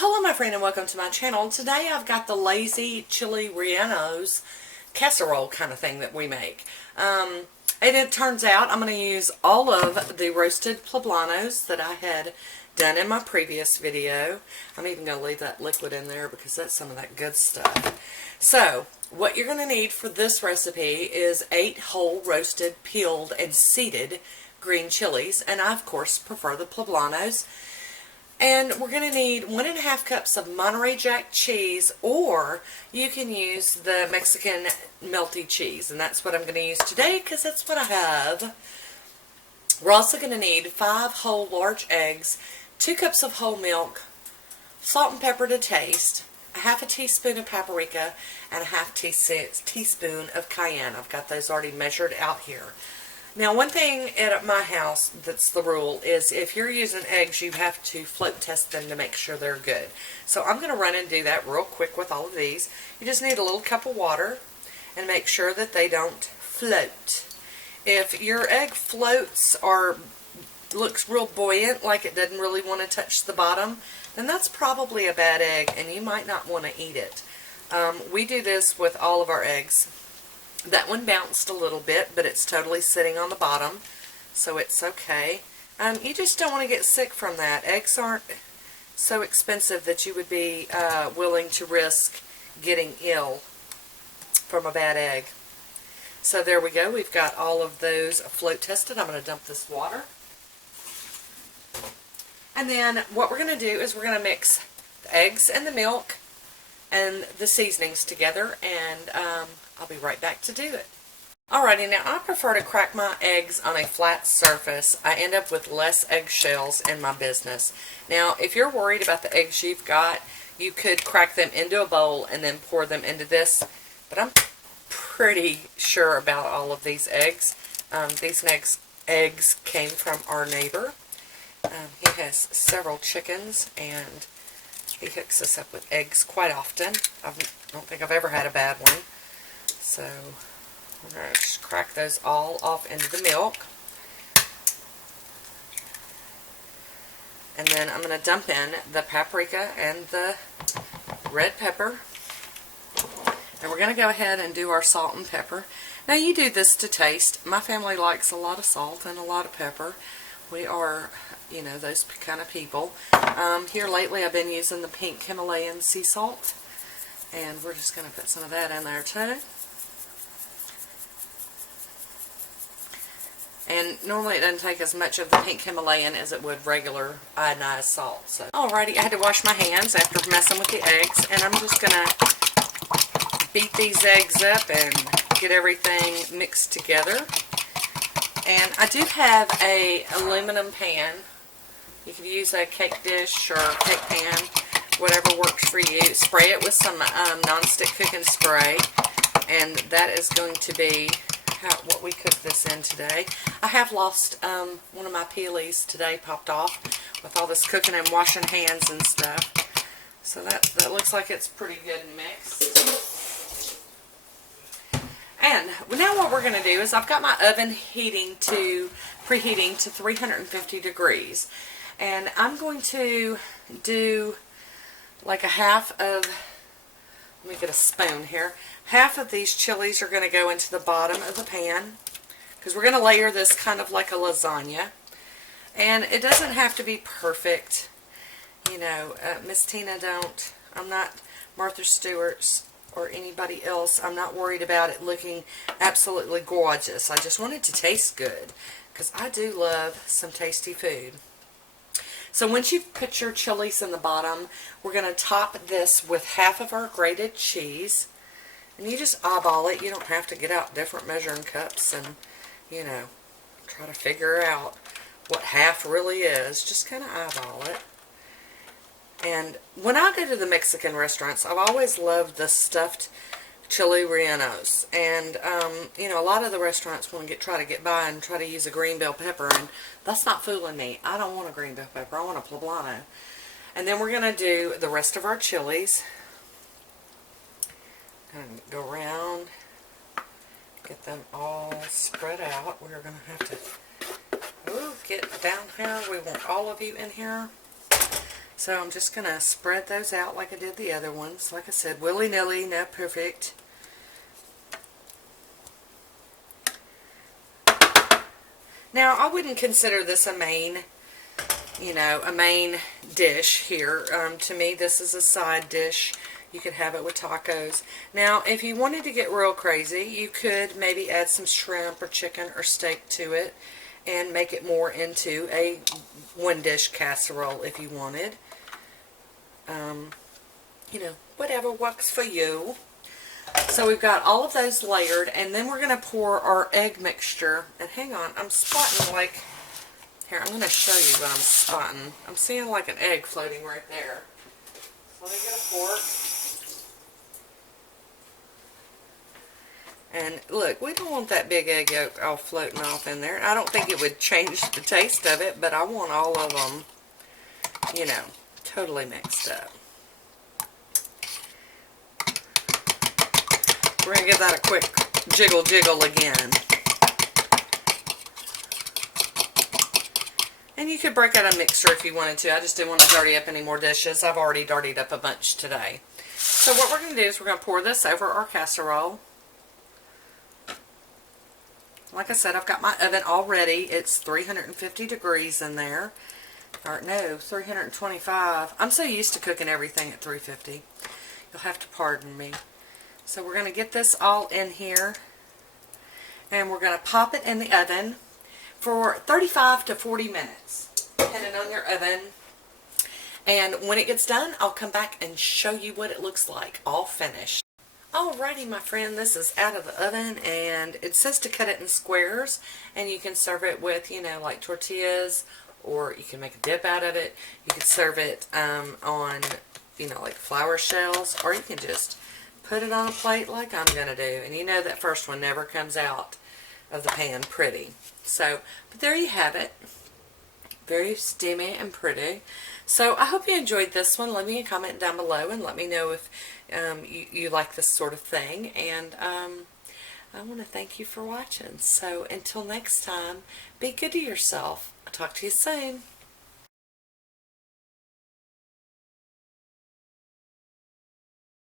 Hello my friend and welcome to my channel. Today I've got the lazy Chile Rellenos casserole kind of thing that we make. And it turns out I'm going to use all of the roasted poblanos that I had done in my previous video. I'm even going to leave that liquid in there because that's some of that good stuff. So what you're going to need for this recipe is 8 whole roasted, peeled, and seeded green chilies. And I of course prefer the poblanos. And we're going to need 1.5 cups of Montery Jack cheese, or you can use the Mexican melty cheese. And that's what I'm going to use today because that's what I have. We're also going to need 5 whole large eggs, 2 cups of whole milk, salt and pepper to taste, a half a teaspoon of paprika, and a half teaspoon of cayenne. I've got those already measured out here. Now, one thing at my house that's the rule is if you're using eggs, you have to float test them to make sure they're good. So I'm going to run and do that real quick with all of these. You just need a little cup of water and make sure that they don't float. If your egg floats or looks real buoyant, like it doesn't really want to touch the bottom, then that's probably a bad egg and you might not want to eat it. We do this with all of our eggs. That one bounced a little bit, but it's totally sitting on the bottom, so it's okay. You just don't want to get sick from that. Eggs aren't so expensive that you would be willing to risk getting ill from a bad egg. So there we go. We've got all of those float tested. I'm going to dump this water. And then what we're going to do is we're going to mix the eggs and the milk and the seasonings together, and I'll be right back to do it. Alrighty, now I prefer to crack my eggs on a flat surface. I end up with less eggshells in my business. Now, if you're worried about the eggs you've got, you could crack them into a bowl and then pour them into this, but I'm pretty sure about all of these eggs. These eggs came from our neighbor. He has several chickens, and he hooks us up with eggs quite often. I don't think I've ever had a bad one. So we're going to just crack those all off into the milk. And then I'm going to dump in the paprika and the red pepper. And we're going to go ahead and do our salt and pepper. Now you do this to taste. My family likes a lot of salt and a lot of pepper. We are, you know, those kind of people. Here lately I've been using the pink Himalayan sea salt. And we're just going to put some of that in there too. And normally it doesn't take as much of the pink Himalayan as it would regular iodized salt. So, alrighty, I had to wash my hands after messing with the eggs. And I'm just going to beat these eggs up and get everything mixed together. And I do have a aluminum pan. You could use a cake dish or cake pan, whatever works for you. Spray it with some non-stick cooking spray. And that is going to be what we cook this in today. I have lost one of my peelies today, popped off with all this cooking and washing hands and stuff. So that looks like it's pretty good mixed. And now what we're going to do is I've got my oven preheating to 350 degrees. And I'm going to do like a half of, let me get a spoon here. Half of these chilies are going to go into the bottom of the pan because we're going to layer this kind of like a lasagna. And it doesn't have to be perfect. You know, Miss Tina I'm not Martha Stewart's or anybody else. I'm not worried about it looking absolutely gorgeous. I just want it to taste good because I do love some tasty food. So once you've put your chilies in the bottom, we're going to top this with half of our grated cheese. And you just eyeball it. You don't have to get out different measuring cups and, you know, try to figure out what half really is. Just kind of eyeball it. And when I go to the Mexican restaurants, I've always loved the stuffed Chile Rellenos. And, you know, a lot of the restaurants want to try to get by and try to use a green bell pepper. And that's not fooling me. I don't want a green bell pepper. I want a poblano. And then we're going to do the rest of our chilies. And go around, get them all spread out. We're going to have to get down here. We want all of you in here. So I'm just going to spread those out like I did the other ones. Like I said, willy-nilly, no perfect. Now, I wouldn't consider this a main, a main dish here. To me, this is a side dish. You could have it with tacos. Now, if you wanted to get real crazy, you could maybe add some shrimp or chicken or steak to it and make it more into a one-dish casserole if you wanted. Whatever works for you. So we've got all of those layered, and then we're going to pour our egg mixture. And hang on, I'm spotting like, here, I'm going to show you what I'm spotting. I'm seeing like an egg floating right there. So let me get a fork. And look, we don't want that big egg yolk all floating off in there. I don't think it would change the taste of it, but I want all of them, totally mixed up. We're going to give that a quick jiggle again. And you could break out a mixer if you wanted to. I just didn't want to dirty up any more dishes. I've already dirtied up a bunch today. So what we're going to do is we're going to pour this over our casserole. Like I said, I've got my oven all ready. It's 350 degrees in there. Or no, 325. I'm so used to cooking everything at 350. You'll have to pardon me. So we're going to get this all in here. And we're going to pop it in the oven for 35 to 40 minutes, depending on your oven. And when it gets done, I'll come back and show you what it looks like, all finished. Alrighty, my friend, this is out of the oven, and it says to cut it in squares, and you can serve it with, like tortillas, or you can make a dip out of it. You can serve it on, like flour shells, or you can just put it on a plate like I'm going to do. And that first one never comes out of the pan pretty. So, but there you have it. Very steamy and pretty. So I hope you enjoyed this one. Leave me a comment down below and let me know if you like this sort of thing. And I want to thank you for watching. So until next time, be good to yourself. I'll talk to you soon.